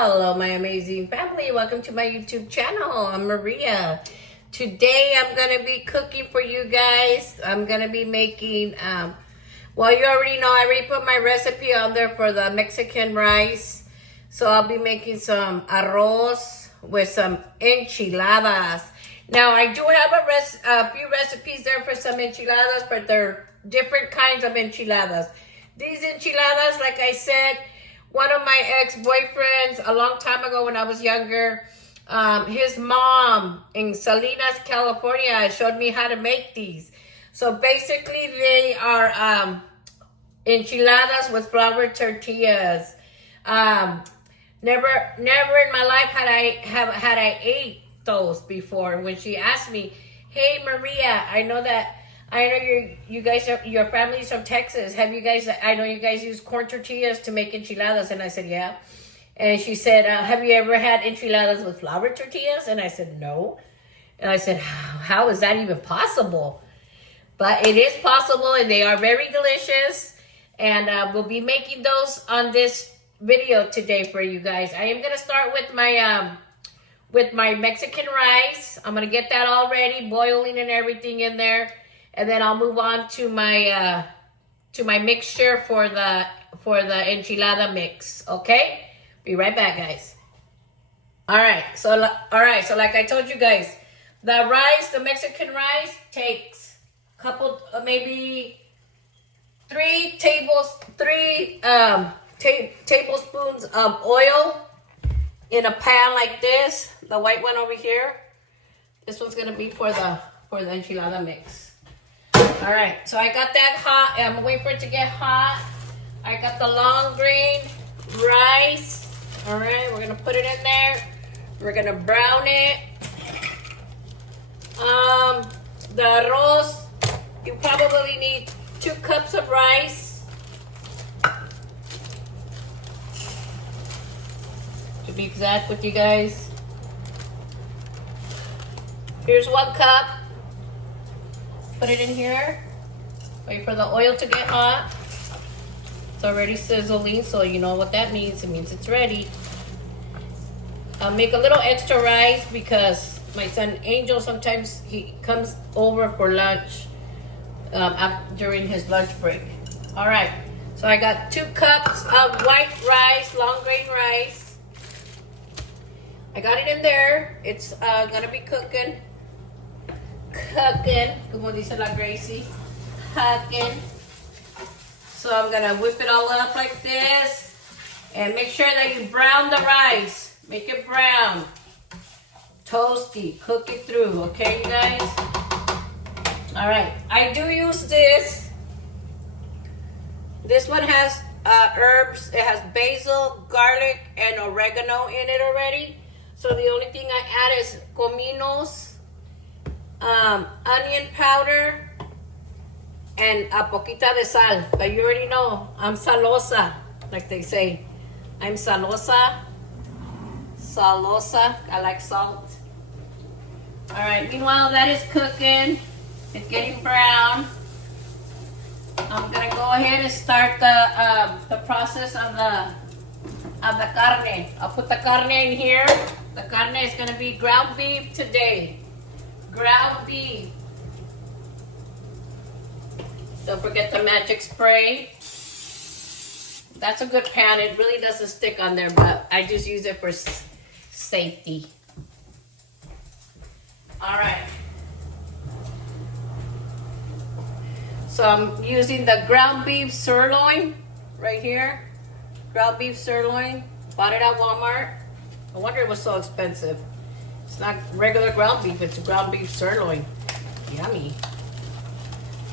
Hello, my amazing family. Welcome to my YouTube channel. I'm Maria. Today, I'm going to be cooking for you guys. I'm going to be making, well, you already know, I already put my recipe on there for the Mexican rice. So, I'll be making some arroz with some enchiladas. Now, I do have a few recipes there for some enchiladas, but they're different kinds of enchiladas. These enchiladas, like I said, one of my ex-boyfriends a long time ago when I was younger, his mom in Salinas, California, showed me how to make these. So basically they are enchiladas with flour tortillas. Never in my life had I ate those before. When she asked me, "Hey Maria, I know you guys are, your family's from Texas. I know you guys use corn tortillas to make enchiladas." And I said, "Yeah." And she said, "Have you ever had enchiladas with flour tortillas?" And I said, "No." And I said, "How is that even possible?" But it is possible, and they are very delicious. And we'll be making those on this video today for you guys. I am going to start with my Mexican rice. I'm going to get that all ready, boiling and everything in there. And then I'll move on to my mixture for the enchilada mix. Okay? Be right back, guys. All right. So like I told you guys, the Mexican rice takes a couple, maybe 3 tablespoons of oil in a pan like this. The white one over here. This one's gonna be for the enchilada mix. All right, so I got that hot. I'm waiting for it to get hot. I got the long grain rice. All right, we're gonna put it in there. We're gonna brown it. The arroz, you probably need 2 cups of rice. To be exact with you guys. Here's 1 cup. Put it in here. Wait for the oil to get hot. It's already sizzling, so you know what that means. It means it's ready. I'll make a little extra rice because my son Angel, sometimes he comes over for lunch during his lunch break. All right, so I got 2 cups of white rice, long grain rice. I got it in there. It's gonna be cooking, como dice la Gracie, cooking. So I'm gonna whip it all up like this, and make sure that you brown the rice. Make it brown, toasty. Cook it through, okay, you guys? All right, I do use this. This one has herbs. It has basil, garlic, and oregano in it already. So the only thing I add is cominos, onion powder, and a poquita de sal. But you already know, I'm salosa, like they say. I'm salosa. I like salt. All right, meanwhile that is cooking. It's getting brown. I'm gonna go ahead and start the process of the carne. I'll put the carne in here. The carne is gonna be ground beef today. Ground beef. Don't forget the magic spray. That's a good pan. It really doesn't stick on there, but I just use it for safety. All right. So I'm using the ground beef sirloin right here. Ground beef sirloin. Bought it at Walmart. I wonder it was so expensive. It's not regular ground beef, it's ground beef sirloin. Yummy.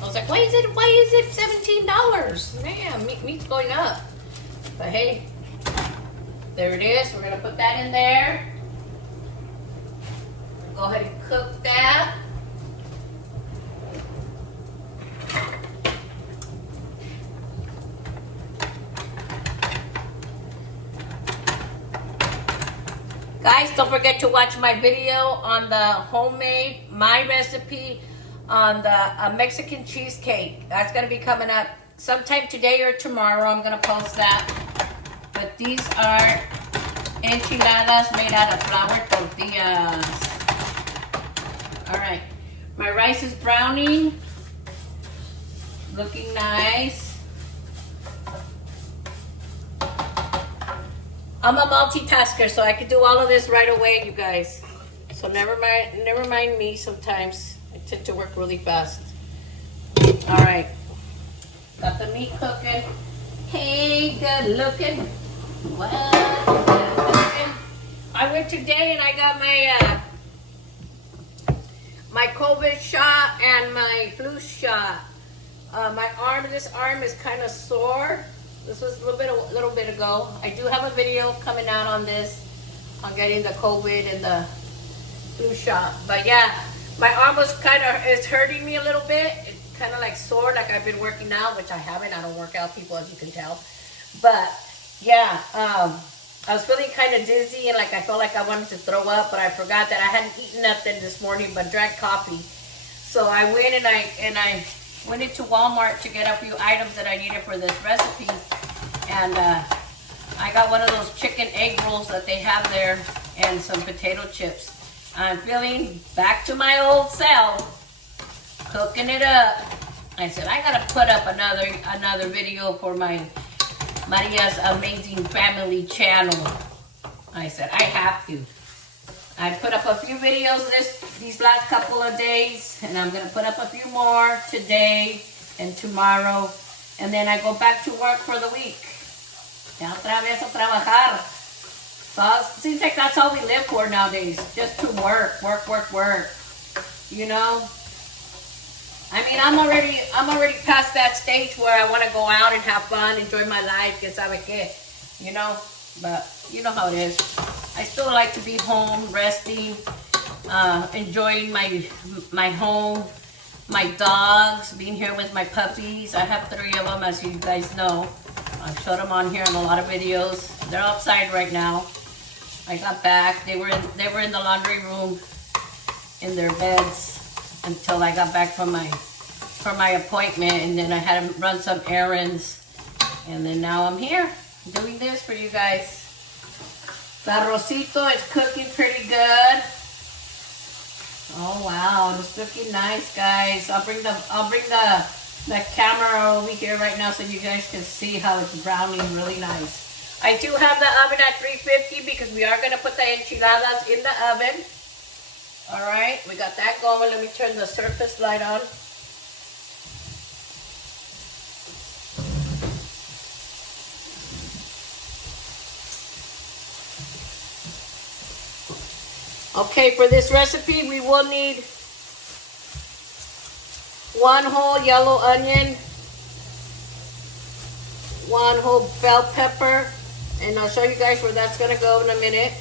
I was like, why is it $17? Man, meat's going up. But hey, there it is. We're gonna put that in there. Go ahead and cook that. Guys, don't forget to watch my video on the my recipe on the Mexican cheesecake. That's going to be coming up sometime today or tomorrow. I'm going to post that. But these are enchiladas made out of flour tortillas. All right, my rice is browning, looking nice. I'm a multitasker, so I can do all of this right away, you guys. So never mind me sometimes. I tend to work really fast. All right, got the meat cooking. Hey, good looking. What? Good looking. I went today and I got my COVID shot and my flu shot. This arm is kind of sore. This was a little bit ago. I do have a video coming out on this, on getting the COVID and the flu shot. But yeah, my arm was it's hurting me a little bit. It's kind of like sore, like I've been working out, which I haven't. I don't work out, people, as you can tell. But yeah, I was feeling kind of dizzy and like I felt like I wanted to throw up, but I forgot that I hadn't eaten nothing this morning but drank coffee. So I went and I went into Walmart to get a few items that I needed for this recipe. And I got one of those chicken egg rolls that they have there and some potato chips. I'm feeling back to my old self, cooking it up. I said, I gotta put up another video for my Maria's Amazing Family channel. I said, I have to. I put up a few videos these last couple of days, and I'm gonna put up a few more today and tomorrow, and then I go back to work for the week. Ya otra vez a trabajar. So it seems like that's all we live for nowadays, just to work. You know? I mean, I'm already past that stage where I want to go out and have fun, enjoy my life, que sabe qué, you know? But you know how it is. I still like to be home, resting, enjoying my home, my dogs, being here with my puppies. I have 3 of them, as you guys know. I've showed them on here in a lot of videos. They're outside right now. I got back. They were in the laundry room in their beds until I got back from my appointment, and then I had to run some errands, and then now I'm here doing this for you guys. The arrocito is cooking pretty good. Oh wow, it's looking nice, guys. I'll bring the camera over here right now so you guys can see how it's browning really nice. I do have the oven at 350 because we are gonna put the enchiladas in the oven. All right, we got that going. Let me turn the surface light on. Okay, for this recipe, we will need 1 whole yellow onion, 1 whole bell pepper, and I'll show you guys where that's gonna go in a minute.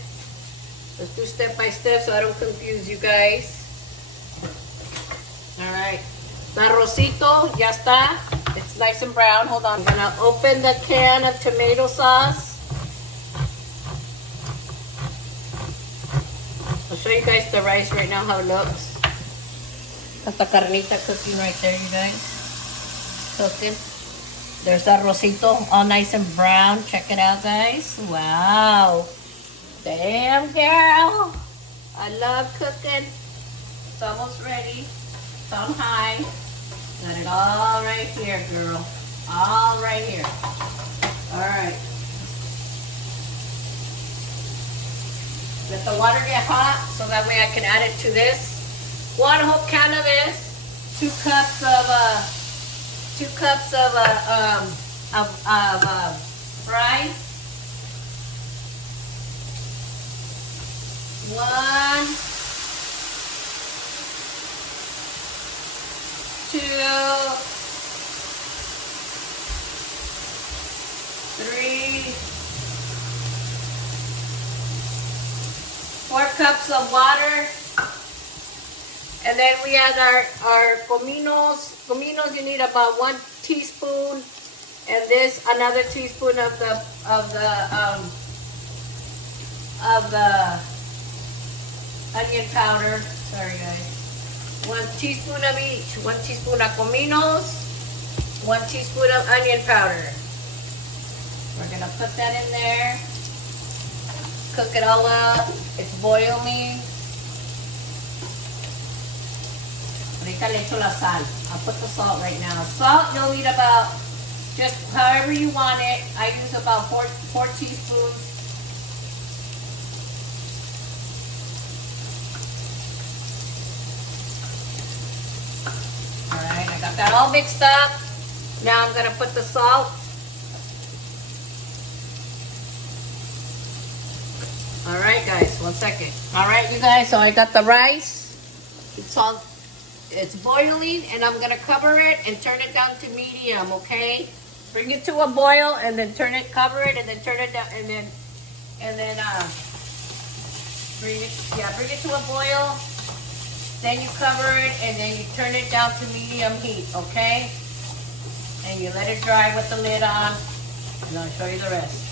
Let's do step by step so I don't confuse you guys. All right, the arrocito ya está. It's nice and brown. Hold on, I'm gonna open the can of tomato sauce. I'll show you guys the rice right now, how it looks. Got the carnita cooking right there, you guys. Cooking. There's the arrocito, all nice and brown. Check it out, guys. Wow. Damn, girl. I love cooking. It's almost ready. It's on high. Got it all right here, girl. All right here. All right. Let the water get hot so that way I can add it to this. 1 whole can of this. 2 cups of rice. 1, 2, 3, 4 cups of water. And then we add our cominos. Cominos, you need about 1 teaspoon, and this another teaspoon of the onion powder. Sorry, guys. 1 teaspoon of each. 1 teaspoon of cominos, 1 teaspoon of onion powder. We're gonna put that in there. Cook it all up. It's boiling. Ahorita le echo la sal. I'll put the salt right now. Salt, you'll need about, just however you want it. I use about four teaspoons. Alright, I got that all mixed up. Now I'm going to put the salt. Alright guys, 1 second. Alright you guys, so I got the rice. It's boiling and I'm going to cover it and turn it down to medium, okay? Bring it to a boil and then cover it and then turn it down and then bring it to a boil. Then you cover it and then you turn it down to medium heat, okay? And you let it dry with the lid on, and I'll show you the rest.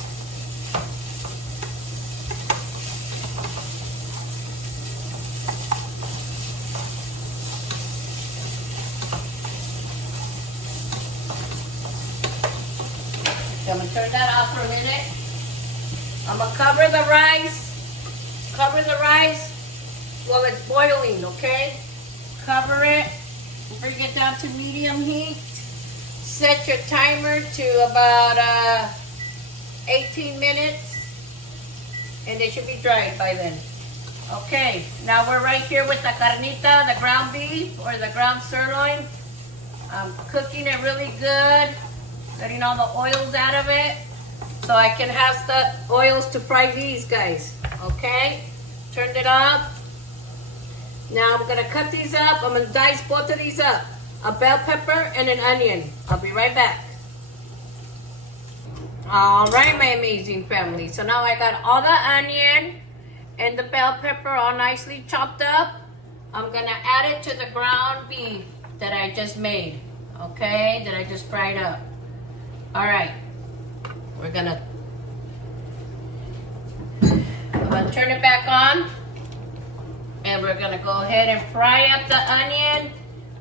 So I'm gonna turn that off for a minute. I'm gonna cover the rice. While it's boiling, okay? Cover it, bring it down to medium heat. Set your timer to about 18 minutes, and it should be dried by then. Okay, now we're right here with the carnita, the ground beef or the ground sirloin. I'm cooking it really good, getting all the oils out of it, so I can have the oils to fry these guys, okay? Turned it off. Now I'm gonna cut these up. I'm gonna dice both of these up. A bell pepper and an onion. I'll be right back. All right, my amazing family. So now I got all the onion and the bell pepper all nicely chopped up. I'm gonna add it to the ground beef that I just made, okay? That I just fried up. All right, I'm gonna turn it back on. And we're gonna go ahead and fry up the onion,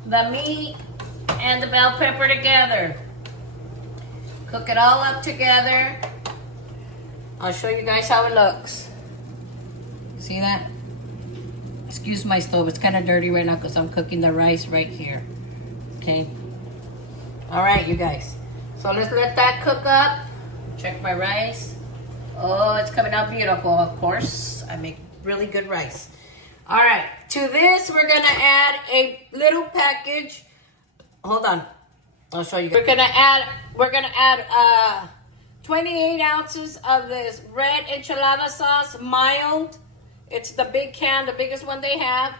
the meat, and the bell pepper together. Cook it all up together. I'll show you guys how it looks. See that? Excuse my stove, it's kind of dirty right now because I'm cooking the rice right here. Okay. All right, you guys. So let's let that cook up. Check my rice. Oh, it's coming out beautiful, of course. I make really good rice. All right, to this we're gonna add a little package. Hold on, I'll show you. We're gonna add 28 ounces of this red enchilada sauce, mild. It's the big can, the biggest one they have.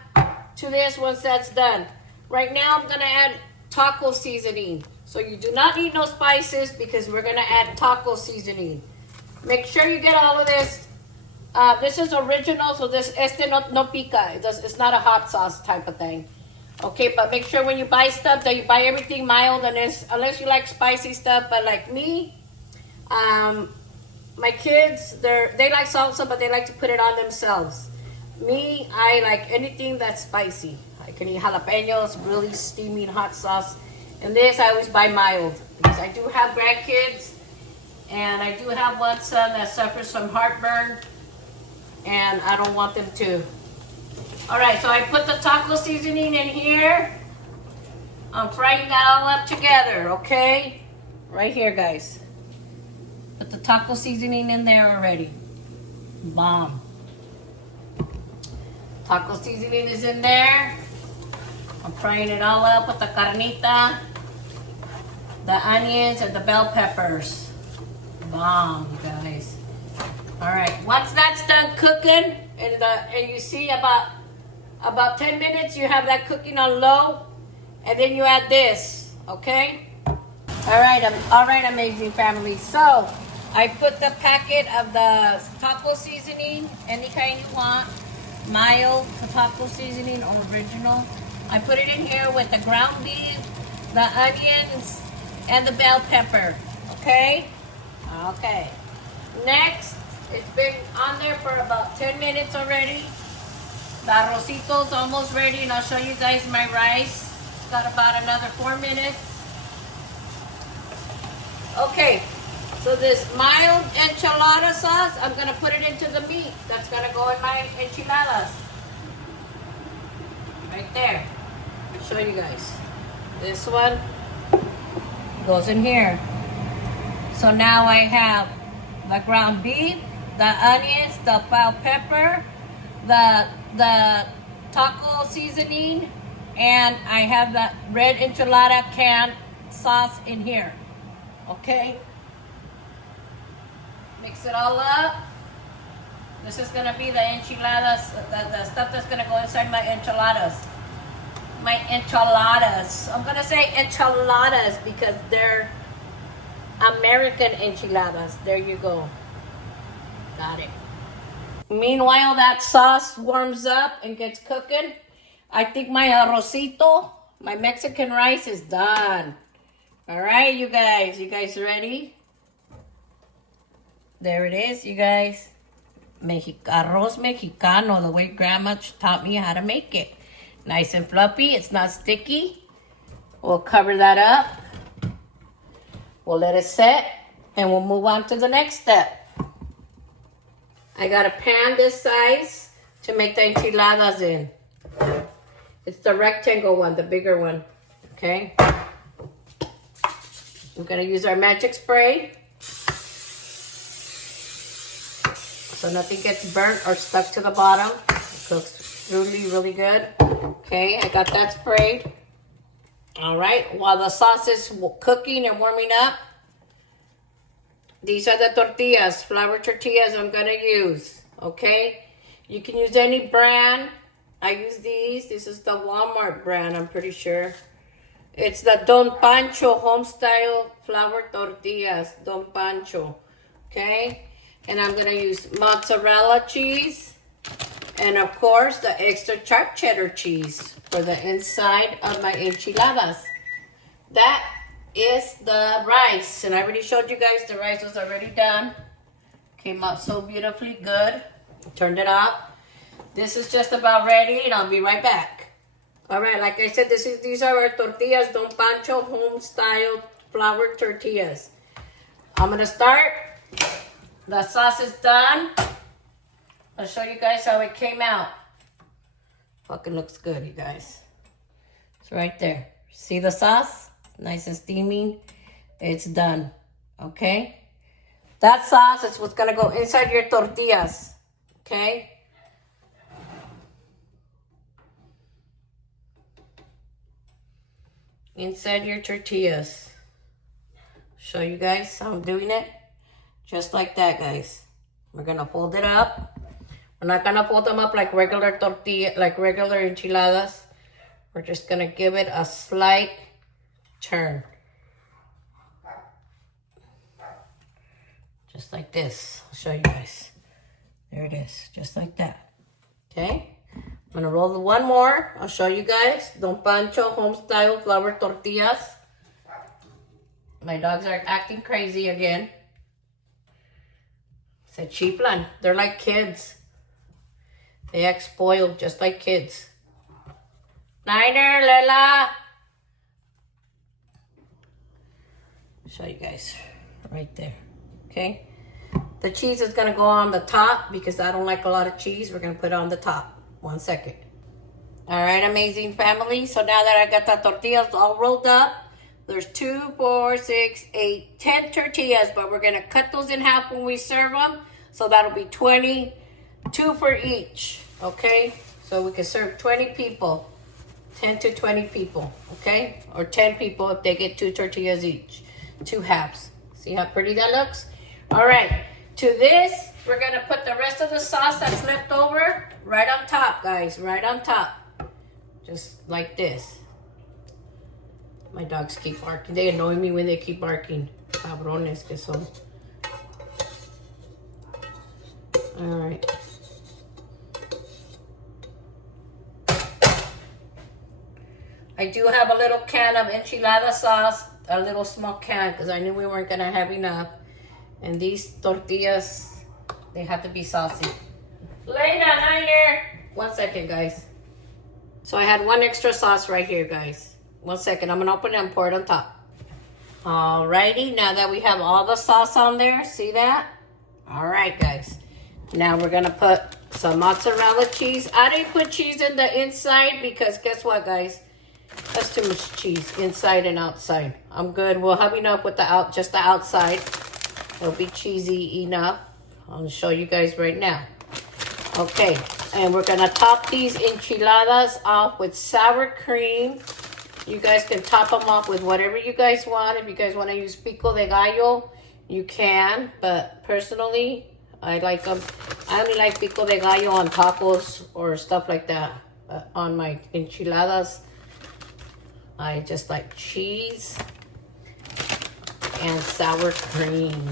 To this once that's done. Right now I'm gonna add taco seasoning. So you do not need no spices because we're gonna add taco seasoning. Make sure you get all of this. This is original, so this no pica. It's not a hot sauce type of thing. Okay, but make sure when you buy stuff that you buy everything mild, unless you like spicy stuff. But like me, my kids, they like salsa, but they like to put it on themselves. Me, I like anything that's spicy. I can eat jalapenos, really steaming hot sauce. And this, I always buy mild because I do have grandkids, and I do have one son that suffers from heartburn. And I don't want them to. All right, so I put the taco seasoning in here. I'm frying that all up together, okay? Right here, guys. Put the taco seasoning in there already. Bomb. Taco seasoning is in there. I'm frying it all up with the carnita, the onions, and the bell peppers. Bomb, guys. All right, once that's done cooking, and you see about 10 minutes, you have that cooking on low, and then you add this, okay? All right, amazing family. So I put the packet of the taco seasoning, any kind you want, mild taco seasoning or original. I put it in here with the ground beef, the onions, and the bell pepper, okay? Okay. Next, it's been on there for about 10 minutes already. The arrocito's almost ready, and I'll show you guys my rice. It's got about another 4 minutes. Okay, so this mild enchilada sauce, I'm gonna put it into the meat. that's gonna go in my enchiladas. Right there. I'll show you guys. This one goes in here. So now I have the ground beef, the onions, the bell pepper, the taco seasoning, and I have the red enchilada can sauce in here. Okay? Mix it all up. This is gonna be the enchiladas, the stuff that's gonna go inside my enchiladas. My enchiladas. I'm gonna say enchiladas because they're American enchiladas. There you go. Got it. Meanwhile, that sauce warms up and gets cooking. I think my arrocito, my Mexican rice is done. All right, you guys. You guys ready? There it is, you guys. Arroz Mexicano, the way Grandma taught me how to make it. Nice and fluffy. It's not sticky. We'll cover that up. We'll let it set, and we'll move on to the next step. I got a pan this size to make the enchiladas in. It's the rectangle one, the bigger one. Okay? We're gonna use our magic spray so nothing gets burnt or stuck to the bottom. It cooks really, really good. Okay, I got that sprayed. All right, while the sauce is cooking and warming up, these are the tortillas, flour tortillas I'm gonna use, okay? You can use any brand. I use these. This is the Walmart brand, I'm pretty sure. It's the Don Pancho home-style flour tortillas, Don Pancho, okay? And I'm gonna use mozzarella cheese and, of course, the extra sharp cheddar cheese for the inside of my enchiladas. That is the rice, and I already showed you guys the rice was already done. Came out so beautifully good. Turned it off. This is just about ready, and I'll be right back. All right, like I said, these are our tortillas, Don Pancho home-style flour tortillas. I'm gonna start. The sauce is done. I'll show you guys how it came out. Fucking looks good, you guys. It's right there. See the sauce? Nice and steaming. It's done. Okay? That sauce is what's gonna go inside your tortillas. Okay? Inside your tortillas. Show you guys how I'm doing it. Just like that, guys. We're gonna fold it up. We're not gonna fold them up like regular tortilla, like regular enchiladas. We're just gonna give it a slight turn. Just like this. I'll show you guys. There it is. Just like that. Okay? I'm gonna roll the one more. I'll show you guys. Don Pancho home-style flour tortillas. My dogs are acting crazy again. Said chiflan. They're like kids. They act spoiled just like kids. Niner, Lela. Show you guys right there. Okay? The cheese is gonna go on the top because I don't like a lot of cheese. We're gonna put it on the top. 1 second. All right, amazing family. So now that I got the tortillas all rolled up, there's 2, 4, 6, 8, 10 tortillas, but we're gonna cut those in half when we serve them. So that'll be 20, 2 for each, okay? So we can serve 20 people, 10 to 20 people, okay? Or 10 people if they get 2 tortillas each, 2 halves. See how pretty that looks? All right, to this, we're gonna put the rest of the sauce that's left over right on top, guys, right on top. Just like this. My dogs keep barking. They annoy me when they keep barking. Cabrones que son. All right. I do have a little can of enchilada sauce, a little small can, because I knew we weren't gonna have enough. And these tortillas, they have to be saucy. Lena, Niner. 1 second, guys. So I had 1 extra sauce right here, guys. 1 second, I'm gonna open it and pour it on top. Alrighty, now that we have all the sauce on there, see that? All right, guys. Now we're gonna put some mozzarella cheese. I didn't put cheese in the inside because guess what, guys? That's too much cheese inside and outside. I'm good. We'll have enough with just the outside. It'll be cheesy enough. I'll show you guys right now. Okay, and we're gonna top these enchiladas off with sour cream. You guys can top them off with whatever you guys want. If you guys want to use pico de gallo, you can. But personally, I like them. I only like pico de gallo on tacos or stuff like that. On my enchiladas, I just like cheese and sour cream.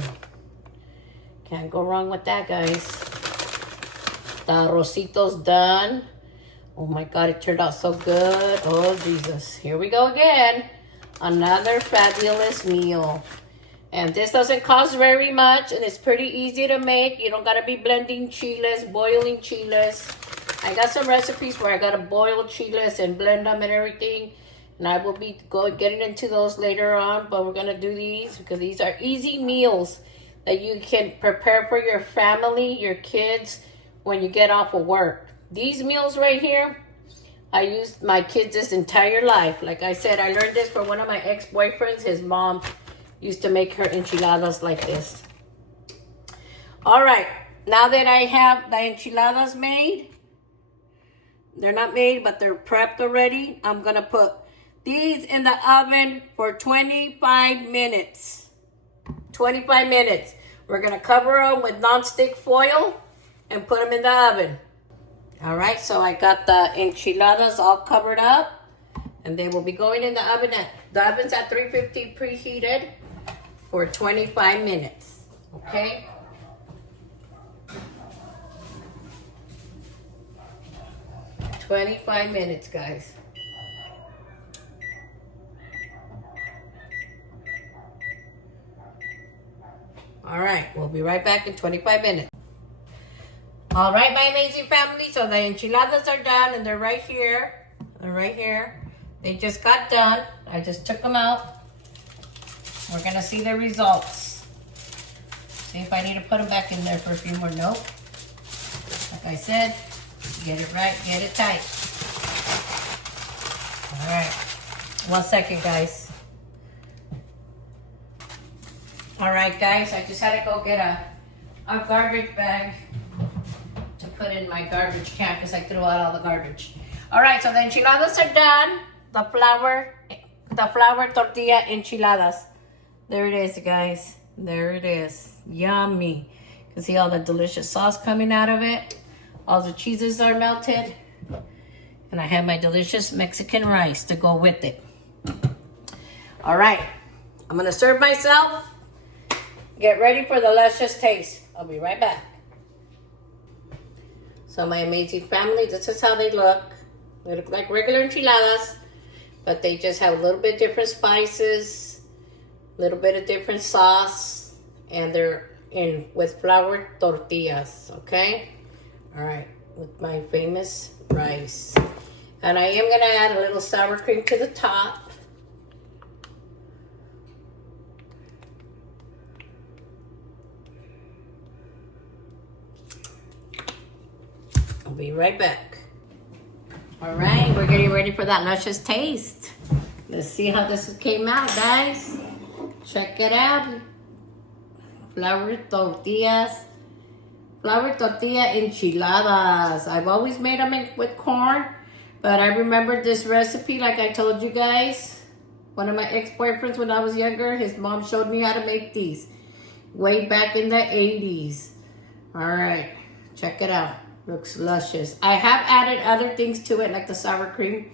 Can't go wrong with that, guys. The arrocito's done. Oh my God, it turned out so good. Oh, Jesus. Here we go again. Another fabulous meal. And this doesn't cost very much, and it's pretty easy to make. You don't gotta be blending chiles, boiling chiles. I got some recipes where I gotta boil chiles and blend them and everything. And I will be getting into those later on, but we're gonna do these because these are easy meals that you can prepare for your family, your kids, when you get off of work. These meals right here, I used my kids this entire life. Like I said, I learned this from one of my ex-boyfriends. His mom used to make her enchiladas like this. All right, now that I have the enchiladas made, they're not made, but they're prepped already. I'm gonna put these in the oven for 25 minutes. 25 minutes. We're gonna cover them with non-stick foil and put them in the oven. All right, so I got the enchiladas all covered up, and they will be going in the oven. The oven's at 350 preheated for 25 minutes, okay? "25 minutes, guys. All right, we'll be right back in 25 minutes. All right, my amazing family, so the enchiladas are done, and they're right here. They're right here. They just got done. I just took them out. We're gonna see the results. See if I need to put them back in there for a few more. Nope. Like I said, get it right, get it tight. All right, 1 second, guys. All right, guys, I just had to go get a garbage bag to put in my garbage can because I threw out all the garbage. All right, so the enchiladas are done. The flour tortilla enchiladas. There it is, guys. There it is. Yummy. You can see all the delicious sauce coming out of it. All the cheeses are melted. And I have my delicious Mexican rice to go with it. All right, I'm gonna serve myself. Get ready for the luscious taste. I'll be right back. So my amazing family, this is how they look. They look like regular enchiladas, but they just have a little bit different spices, a little bit of different sauce, and they're in with flour tortillas, okay? All right, with my famous rice. And I am gonna add a little sour cream to the top. I'll be right back. All right, we're getting ready for that luscious taste. Let's see how this came out, guys. Check it out. Flour tortillas. Flour tortilla enchiladas. I've always made them with corn, but I remembered this recipe like I told you guys. One of my ex-boyfriends when I was younger, his mom showed me how to make these way back in the 80s. All right, check it out. Looks luscious. I have added other things to it like the sour cream,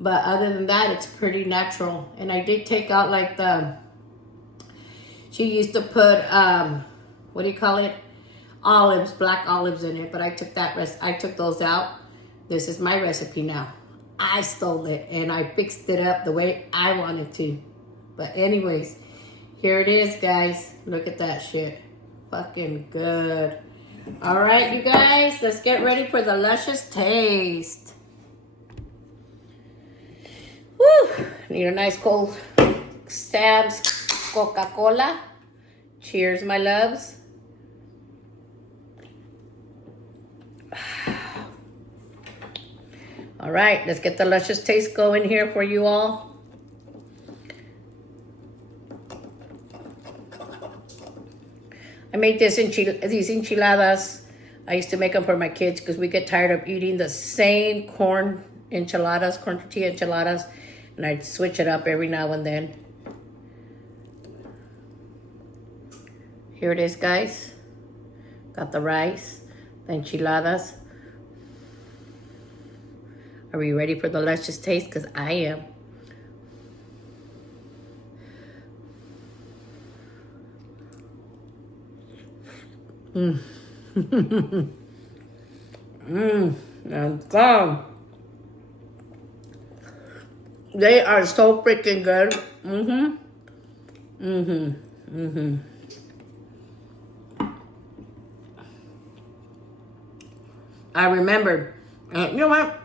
but other than that, it's pretty natural. And I did take out like she used to put, what do you call it? Olives, black olives in it, but I took those out. This is my recipe now. I stole it and I fixed it up the way I wanted to. But anyways, here it is, guys. Look at that shit. Fucking good. All right, you guys, let's get ready for the luscious taste. Woo! Need a nice cold Sam's Coca-Cola. Cheers, my loves. All right, let's get the luscious taste going here for you all. I made these enchiladas. I used to make them for my kids because we get tired of eating the same corn tortilla enchiladas, and I'd switch it up every now and then. Here it is, guys. Got the rice, the enchiladas. Are we ready for the luscious taste? Because I am. I'm gone. They are so freaking good. I remembered. You know what?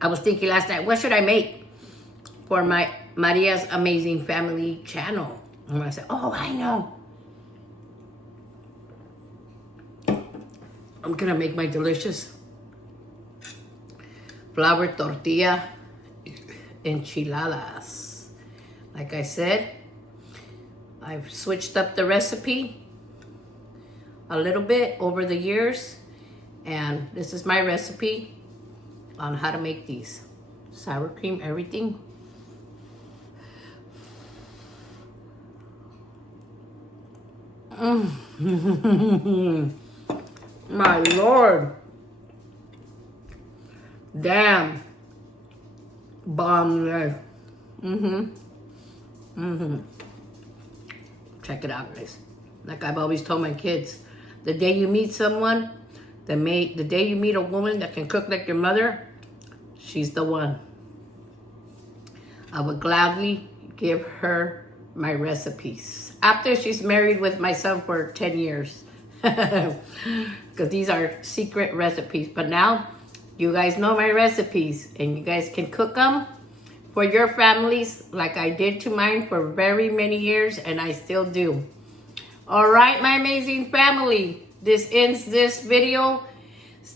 I was thinking last night, what should I make for my Maria's Amazing Family channel? And I said, oh, I know. I'm gonna make my delicious flour tortilla enchiladas. Like I said, I've switched up the recipe a little bit over the years, and this is my recipe on how to make these. Sour cream, everything. My Lord. Damn. Bomb there. Check it out, guys. Like I've always told my kids, the day you meet someone, the day you meet a woman that can cook like your mother, she's the one. I would gladly give her my recipes. After she's married with my son for 10 years. Because these are secret recipes. But now, you guys know my recipes. And you guys can cook them for your families like I did to mine for very many years. And I still do. Alright, my amazing family. This ends this video.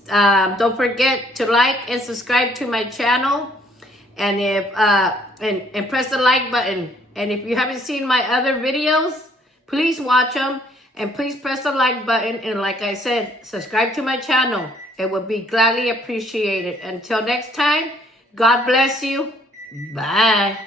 Don't forget to like and subscribe to my channel. And if and press the like button. And if you haven't seen my other videos, please watch them. And please press the like button. And like I said, subscribe to my channel. It would be gladly appreciated. Until next time, God bless you. Bye.